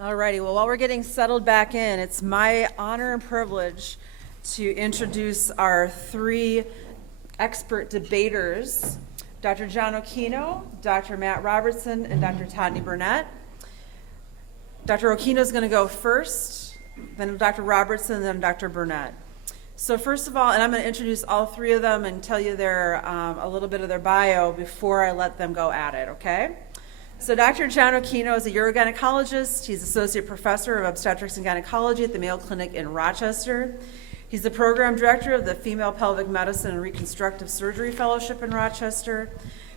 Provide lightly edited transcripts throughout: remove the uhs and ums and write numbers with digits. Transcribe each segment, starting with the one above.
Alrighty, well, while we're getting settled back in, it's my honor and privilege to introduce our three expert debaters, Dr. John Occhino, Dr. Matt Robertson, and Dr. Todney Burnett. Dr. Occhino is going to go first, then Dr. Robertson, then Dr. Burnett. So first of all, and I'm going to introduce all three of them and tell you a little bit of their bio before I let them go at it, okay? So Dr. John Occhino is a urogynecologist. He's associate professor of obstetrics and gynecology at the Mayo Clinic in Rochester. He's the program director of the Female Pelvic Medicine and Reconstructive Surgery Fellowship in Rochester.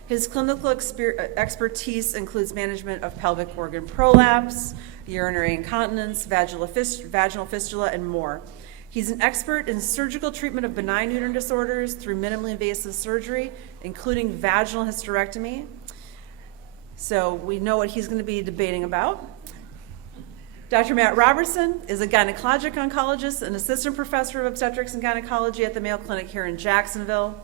His clinical expertise includes management of pelvic organ prolapse, urinary incontinence, vaginal fistula, and more. He's an expert in surgical treatment of benign uterine disorders through minimally invasive surgery, including vaginal hysterectomy. So we know what he's going to be debating about. Dr. Matt Robertson is a gynecologic oncologist and assistant professor of obstetrics and gynecology at the Mayo Clinic here in Jacksonville.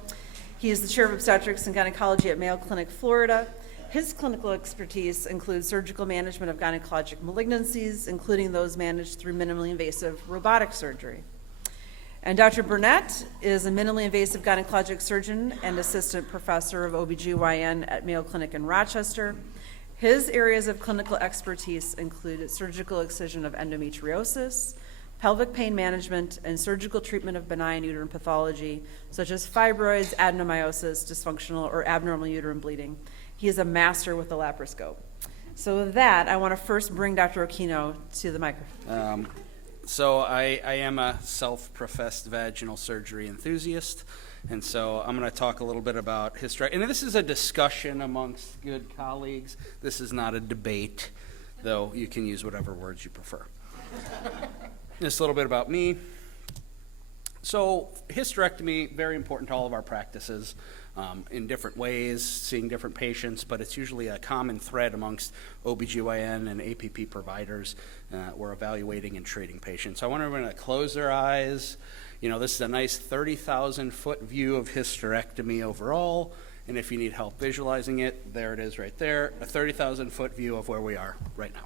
He is the chair of obstetrics and gynecology at Mayo Clinic, Florida. His clinical expertise includes surgical management of gynecologic malignancies, including those managed through minimally invasive robotic surgery. And Dr. Burnett is a minimally invasive gynecologic surgeon and assistant professor of OBGYN at Mayo Clinic in Rochester. His areas of clinical expertise include surgical excision of endometriosis, pelvic pain management, and surgical treatment of benign uterine pathology, such as fibroids, adenomyosis, dysfunctional or abnormal uterine bleeding. He is a master with the laparoscope. So with that, I want to first bring Dr. Occhino to the microphone. So I am a self-professed vaginal surgery enthusiast, and so I'm going to talk a little bit about hysterectomy. And this is a discussion amongst good colleagues. This is not a debate, though you can use whatever words you prefer. Just a little bit about me. So hysterectomy, very important to all of our practices in different ways, seeing different patients, but it's usually a common thread amongst OBGYN and APP providers. We're evaluating and treating patients. So I want everyone to close their eyes. You know, this is a nice 30,000-foot view of hysterectomy overall, and if you need help visualizing it, there it is right there, a 30,000-foot view of where we are right now.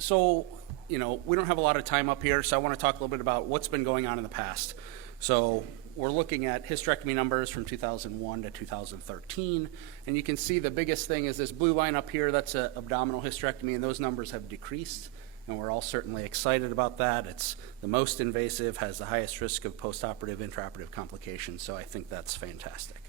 So, you know, we don't have a lot of time up here, so I want to talk a little bit about what's been going on in the past. So we're looking at hysterectomy numbers from 2001 to 2013, and you can see the biggest thing is this blue line up here, that's an abdominal hysterectomy, and those numbers have decreased, and we're all certainly excited about that. It's the most invasive, has the highest risk of postoperative, intraoperative complications, so I think that's fantastic.